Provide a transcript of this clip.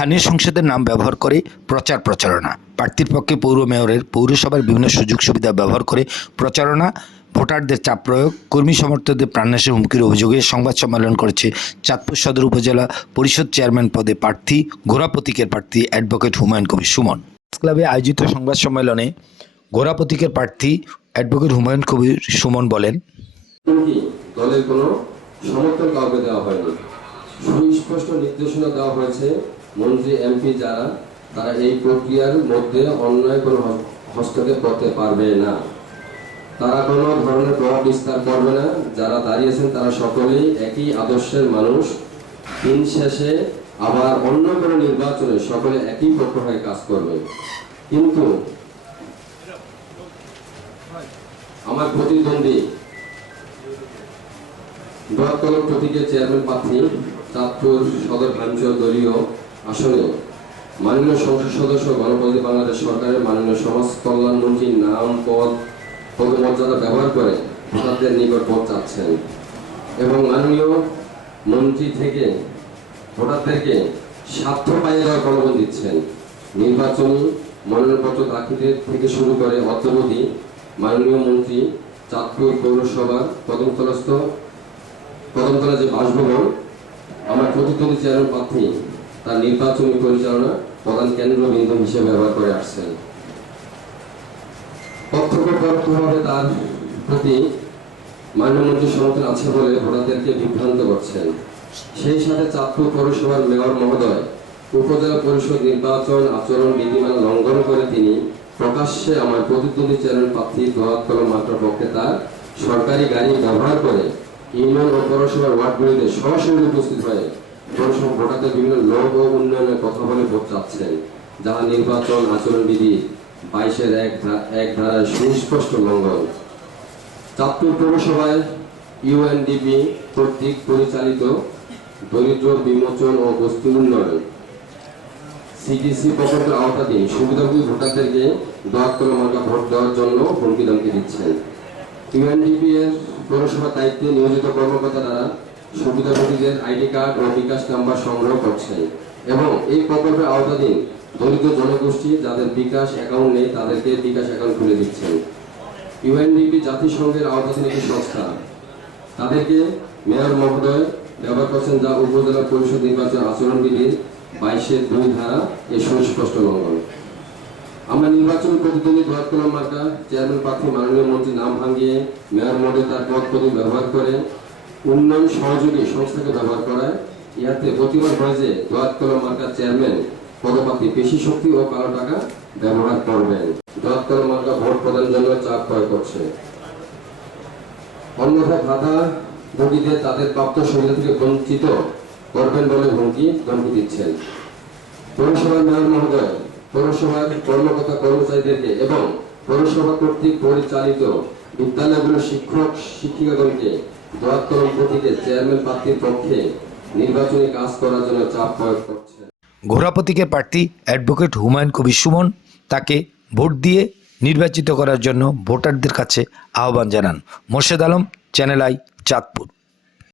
স্থানীয় সংসদের নাম ব্যবহার করে প্রচারণা, প্রার্থীর পক্ষে পৌর মেয়রের পৌরসভার বিভিন্ন সুযোগ সুবিধা ব্যবহার করে প্রচারণা, ভোটারদের চাপ প্রয়োগ, কর্মী সমর্থকদের প্রাণনাশের হুমকির অভিযোগে সংবাদ সম্মেলন করেছে চাঁদপুর সদর উপজেলা পরিষদ চেয়ারম্যান পদে প্রার্থী ঘোড়া প্রতীকের প্রার্থী অ্যাডভোকেট হুমায়ুন কবির সুমন। ক্লাবে আয়োজিত সংবাদ সম্মেলনে ঘোড়া প্রতীকের প্রার্থী অ্যাডভোকেট হুমায়ুন কবির সুমন বলেন, দলের কোনো সমর্থন কাউকে দেওয়া হয়নি। সুস্পষ্ট নির্দেশনা দেওয়া হয়েছে মন্ত্রী এমপি যারা তারা এই প্রক্রিয়ার মধ্যে অন্যায় কোনো হস্তক্ষেপ করতে পারবে না, তারা কোনো ধরনের প্রভাব বিস্তার করবে না। যারা দাঁড়িয়েছেন তারা সকলেই একই আদর্শের মানুষ। দিন শেষে আবার অন্য কোনো নির্বাচনে সকলে একই পক্ষ হয়ে কাজ করবে। কিন্তু আমার প্রতিদ্বন্দ্বী বৃহত্তর প্রতীকের চেয়ারম্যান প্রার্থী চাঁদপুর সদর অঞ্চল দলীয় আসনে মাননীয় সংসদ সদস্য গণপ্রজাতন্ত্রী বাংলাদেশ সরকারের মাননীয় সমাজ কল্যাণ মন্ত্রীর নাম পদমর্যাদা ব্যবহার করে ভোটারদের নিকট ভোট চাচ্ছেন এবং মাননীয় মন্ত্রী থেকে ভোটারদেরকে স্বার্থ পাইয়ে দেওয়ার প্রলোভন দিচ্ছেন। নির্বাচনী মনোনয়নপত্র দাখিলের থেকে শুরু করে অদ্যাবধি মাননীয় মন্ত্রী চাঁদপুর পৌরসভার কদমতলা যে বাসভবন আমার প্রতিদ্বন্দ্বী চেয়ারম্যান প্রার্থী তার নির্বাচনী পরিচালনা প্রধান কেন্দ্রবিন্দু হিসেবে ব্যবহার করে আসছেন। পক্ষপাতভাবে তার প্রতি মাননীয় মন্ত্রীর সমর্থন আছে বলে ভোটারদেরকে বিভ্রান্ত করছেন। সেই সাথে চাঁদপুর পৌরসভার মেয়র মহোদয় উপজেলা পরিষদ নির্বাচন আচরণ বিধিমালা লঙ্ঘন করে তিনি প্রকাশ্যে আমার প্রতিদ্বন্দ্বী চেয়ারম্যান প্রার্থী দোয়াত কলম মাত্র পক্ষে তার সরকারি গাড়ি ব্যবহার করে ইউনিয়ন ও পৌরসভার ওয়ার্ডগুলিতে সরাসরি উপস্থিত হয়ে পৌরসভা ভোটারদের বিভিন্ন লোক ও উন্নয়নের কথা বলে ভোট চাচ্ছেন, যাহা নির্বাচন আচরণ বিধি 22-1 ধারায় সুস্পষ্ট লঙ্ঘন। চাঁদপুর পৌরসভায় ইউএনডিপি কর্তৃক পরিচালিত দরিদ্র বিমোচন ও বস্তি উন্নয়ন সিডিসি প্রকল্পের আওতাধীন সুবিধাভোগী ভোটারদেরকে দোয়াত কলম মার্কা ভোট দেওয়ার জন্য হুমকি ধমকি দিচ্ছেন। ইউএনডিপি এর পৌরসভার দায়িত্বে নিয়োজিত কর্মকর্তারা সুবিধাভোগীদের আইডি কার্ড ও বিকাশ নাম্বার সংগ্রহ করছেন এবং এই প্রকল্পের আওতাধীন দরিদ্র জনগোষ্ঠী যাদের বিকাশ অ্যাকাউন্ট নেই তাদেরকে বিকাশ অ্যাকাউন্ট খুলে দিচ্ছেন। ইউএনডিপি জাতিসংঘের আওতাধীন একটি সংস্থা, তাদেরকে মেয়র মহোদয় ব্যবহার করছেন, যা উপজেলা পরিষদ নির্বাচন আচরণ বিধির 22-2 ধারা এর সুস্পষ্ট লঙ্ঘন। আমরা নির্বাচন প্রতিদ্বন্দ্বী দোয়াত কলম মার্কা চেয়ারম্যান প্রার্থী মাননীয় মন্ত্রীর নাম ভাঙিয়ে মেয়র মহোদয় তার পদ পদবি ব্যবহার করে উন্নয়ন সহযোগী সংস্থাকে ব্যবহার করায় ইয়াতে প্রতিবাদ হয় যে দোয়াত কলম মার্কা চেয়ারম্যান পদপ্রার্থী পেশি শক্তি ও কালো টাকা ব্যবহার করবেন, দোয়াত কলম মার্কা ভোট প্রদানের জন্য চাপ প্রয়োগ করছে। অন্যথায় ভাতা ভোগীদের তাদের প্রাপ্ত সুবিধা থেকে বঞ্চিত করবেন বলে হুমকি ধমকি দিচ্ছেন। পৌরসভার মেয়র মহোদয় পৌরসভার কর্মকর্তা কর্মচারীদেরকে এবং পৌরসভা কর্তৃক পরিচালিত বিদ্যালয়গুলোর শিক্ষক শিক্ষিকাগণকে দোয়াত কলম প্রতীকের চেয়ারম্যান প্রার্থীর পক্ষে নির্বাচনী কাজ করার জন্য চাপ প্রয়োগ করছে। ঘোড়া প্রতীকের প্রার্থী অ্যাডভোকেট হুমায়ুন কবির সুমন তাকে ভোট দিয়ে নির্বাচিত করার জন্য ভোটারদের কাছে আহ্বান জানান। Morshed Alam, channel I, Chandpur.